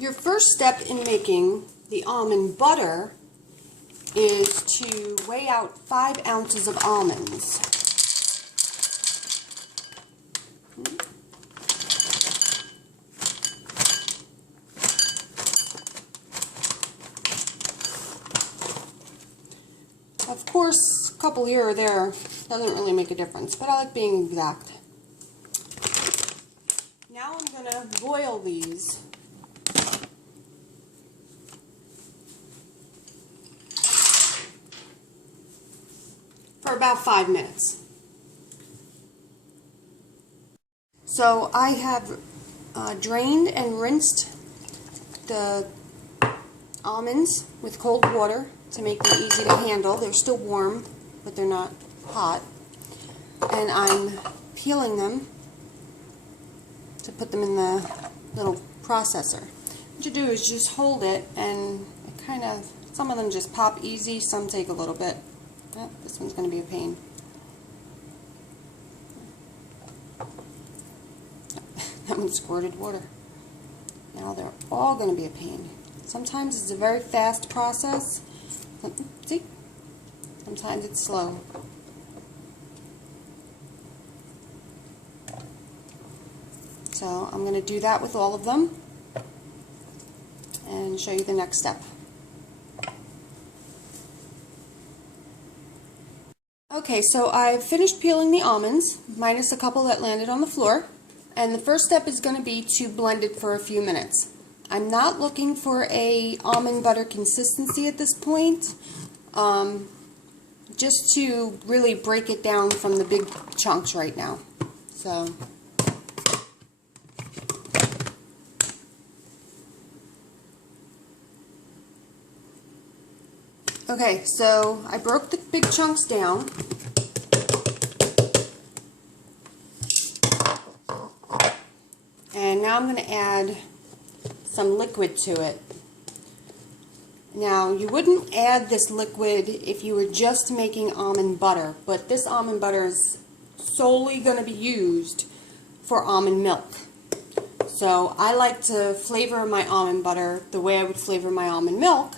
Your first step in making the almond butter is to weigh out 5 ounces of almonds. Of course, a couple here or there doesn't really make a difference, but I like being exact. Now I'm going to boil these. For about 5 minutes. So I have drained and rinsed the almonds with cold water to make them easy to handle. They're still warm, but they're not hot. And I'm peeling them to put them in the little processor. What you do is just hold it, and it kind of, some of them just pop easy, some take a little bit. Oh, this one's going to be a pain. That one squirted water. Now they're all going to be a pain. Sometimes it's a very fast process. See? Sometimes it's slow. So I'm going to do that with all of them and show you the next step. Okay, so I've finished peeling the almonds, minus a couple that landed on the floor. And the first step is going to be to blend it for a few minutes. I'm not looking for a almond butter consistency at this point, just to really break it down from the big chunks right now. So, okay, so I broke the big chunks down. And now I'm going to add some liquid to it. Now, you wouldn't add this liquid if you were just making almond butter, but this almond butter is solely going to be used for almond milk. So I like to flavor my almond butter the way I would flavor my almond milk,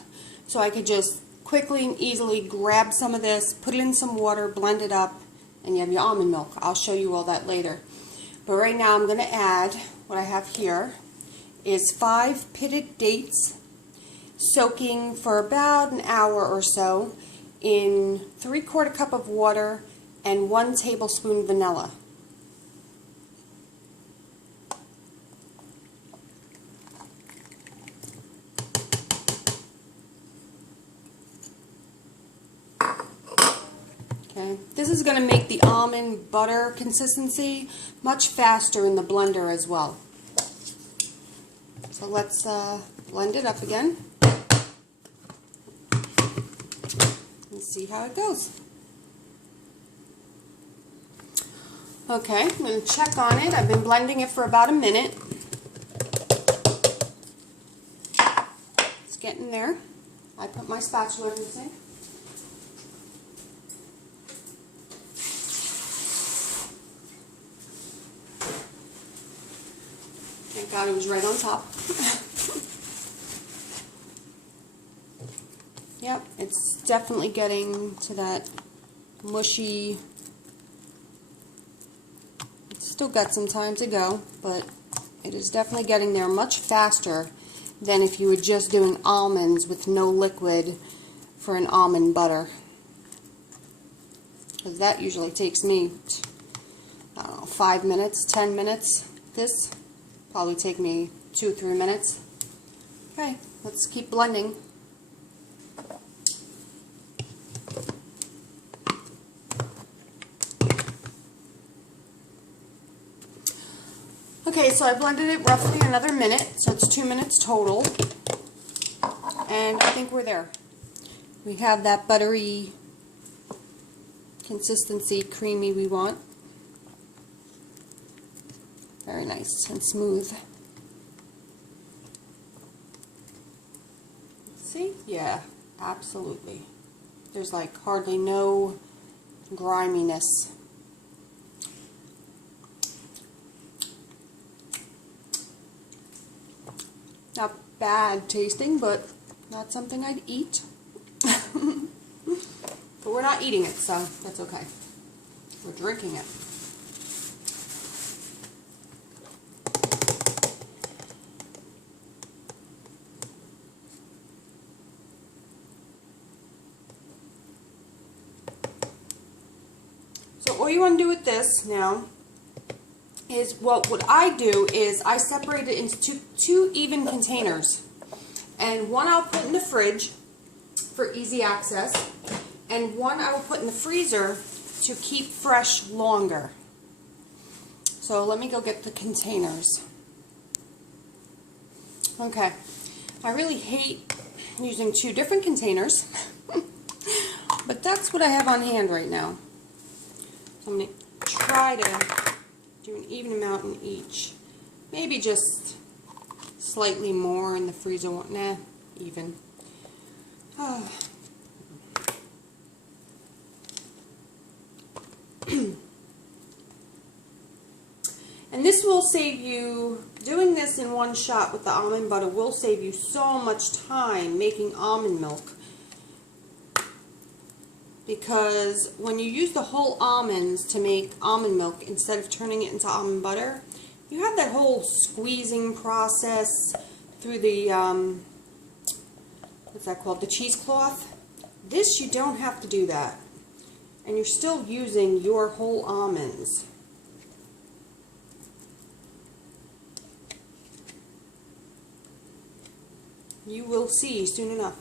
so I could just quickly and easily grab some of this, put it in some water, blend it up, and you have your almond milk. I'll show you all that later. But right now I'm going to add, what I have here is 5 pitted dates soaking for about an hour or so in 3/4 cup of water and 1 tablespoon vanilla. Okay, this is going to make the almond butter consistency much faster in the blender as well. So let's blend it up again and see how it goes. Okay, I'm going to check on it. I've been blending it for about a minute. It's getting there. I put my spatula in the sink. Thank God it was right on top. Yep, it's definitely getting to that mushy. It's still got some time to go, but it is definitely getting there much faster than if you were just doing almonds with no liquid for an almond butter. Because that usually takes me, I don't know, 5 minutes, 10 minutes. This probably take me 2 or 3 minutes. Okay, let's keep blending. Okay, so I blended it roughly another minute, so it's 2 minutes total. And I think we're there. We have that buttery consistency, creamy we want. Very nice and smooth. See? Yeah, absolutely. There's like hardly no griminess. Not bad tasting, but not something I'd eat. But we're not eating it, so that's okay. We're drinking it. So all you want to do with this now is, well, what I do is I separate it into two even containers. And one I'll put in the fridge for easy access, and one I will put in the freezer to keep fresh longer. So let me go get the containers. Okay, I really hate using two different containers, but that's what I have on hand right now. So I'm going to try to do an even amount in each. Maybe just slightly more in the freezer. Nah, even. Oh. And this will save you, doing this in one shot with the almond butter will save you so much time making almond milk. Because when you use the whole almonds to make almond milk instead of turning it into almond butter, you have that whole squeezing process through the, what's that called, the cheesecloth. This, you don't have to do that. And you're still using your whole almonds. You will see soon enough.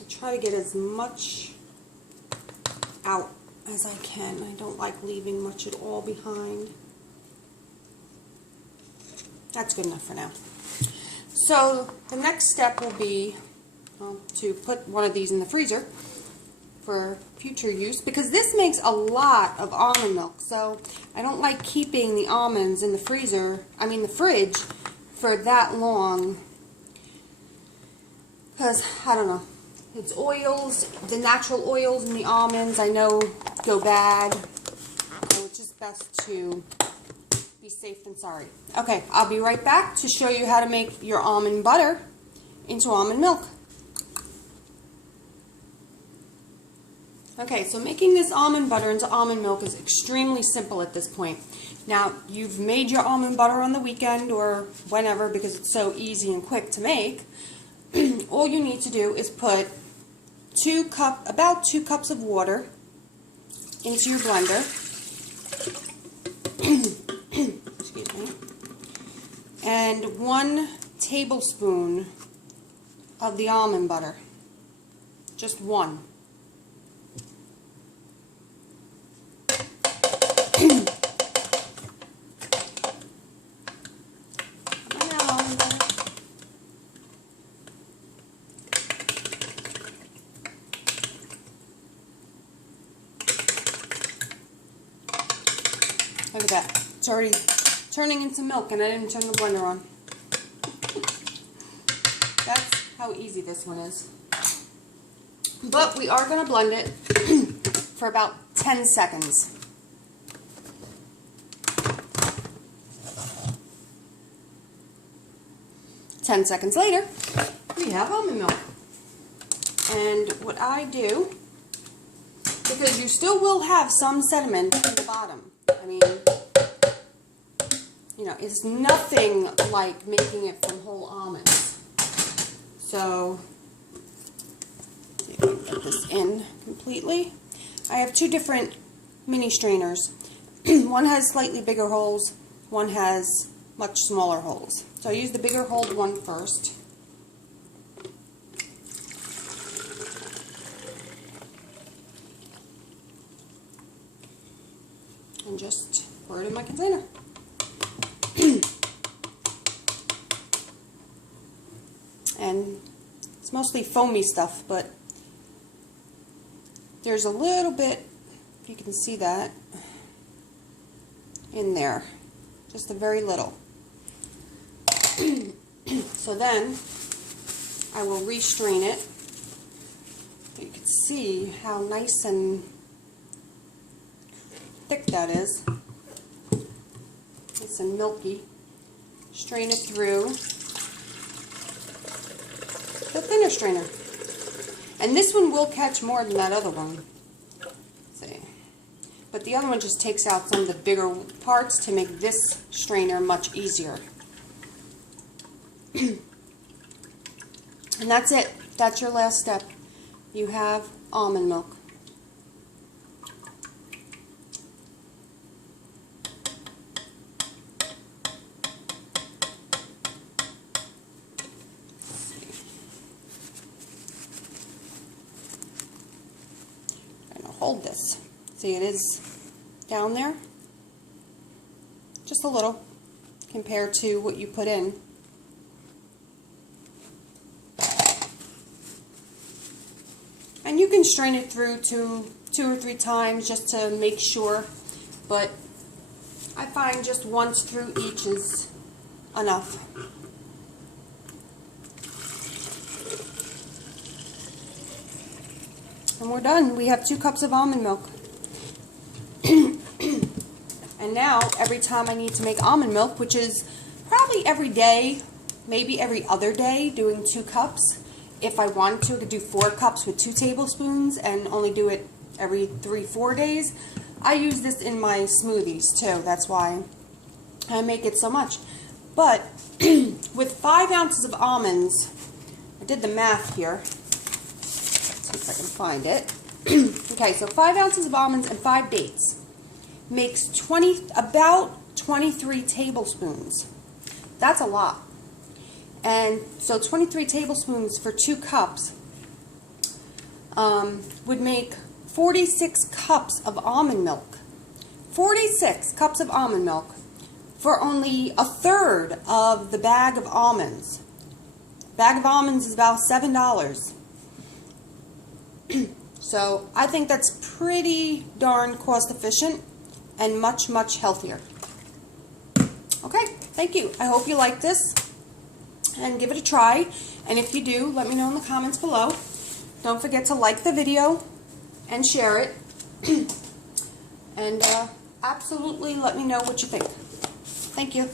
I try to get as much out as I can. I don't like leaving much at all behind. That's good enough for now. So the next step will be to put one of these in the freezer for future use, because this makes a lot of almond milk. So I don't like keeping the almonds in the freezer, the fridge, for that long, because I don't know, it's oils, the natural oils in the almonds I know go bad, so it's just best to be safe than sorry. Okay, I'll be right back to show you how to make your almond butter into almond milk. Okay, so making this almond butter into almond milk is extremely simple at this point. Now, you've made your almond butter on the weekend or whenever because it's so easy and quick to make. All you need to do is put about 2 cups of water into your blender. Excuse me. And 1 tablespoon of the almond butter. Just 1. Look at that. It's already turning into milk and I didn't turn the blender on. That's how easy this one is. But we are going to blend it for about 10 seconds. Ten seconds later, we have almond milk. And what I do, because you still will have some sediment in the bottom. It's nothing like making it from whole almonds. So, see if I can get this in completely. I have 2 different mini strainers. One has slightly bigger holes, one has much smaller holes. So I use the bigger hole one first. And just pour it in my container. And it's mostly foamy stuff, but there's a little bit, if you can see that, in there. Just a very little. So then I will restrain it. You can see how nice and thick that is. Nice and milky. strain it through the thinner strainer. And this one will catch more than that other one. See. But the other one just takes out some of the bigger parts to make this strainer much easier. And that's it. That's your last step. You have almond milk. Hold this. See, it is down there. Just a little compared to what you put in. And you can strain it through two or three times just to make sure, but I find just once through each is enough. And we're done. We have 2 cups of almond milk. And now, every time I need to make almond milk, which is probably every day, maybe every other day, doing 2 cups. If I wanted to, I could do 4 cups with 2 tablespoons and only do it every 3-4 days. I use this in my smoothies too. That's why I make it so much. But with 5 ounces of almonds, I did the math here. See if I can find it. Okay, so 5 ounces of almonds and 5 dates makes about 23 tablespoons. That's a lot. And so 23 tablespoons for 2 cups would make 46 cups of almond milk. 46 cups of almond milk for only a third of the bag of almonds. A bag of almonds is about $7. So I think that's pretty darn cost efficient and much, much healthier. Okay, thank you. I hope you like this and give it a try. And if you do, let me know in the comments below. Don't forget to like the video and share it. And absolutely let me know what you think. Thank you.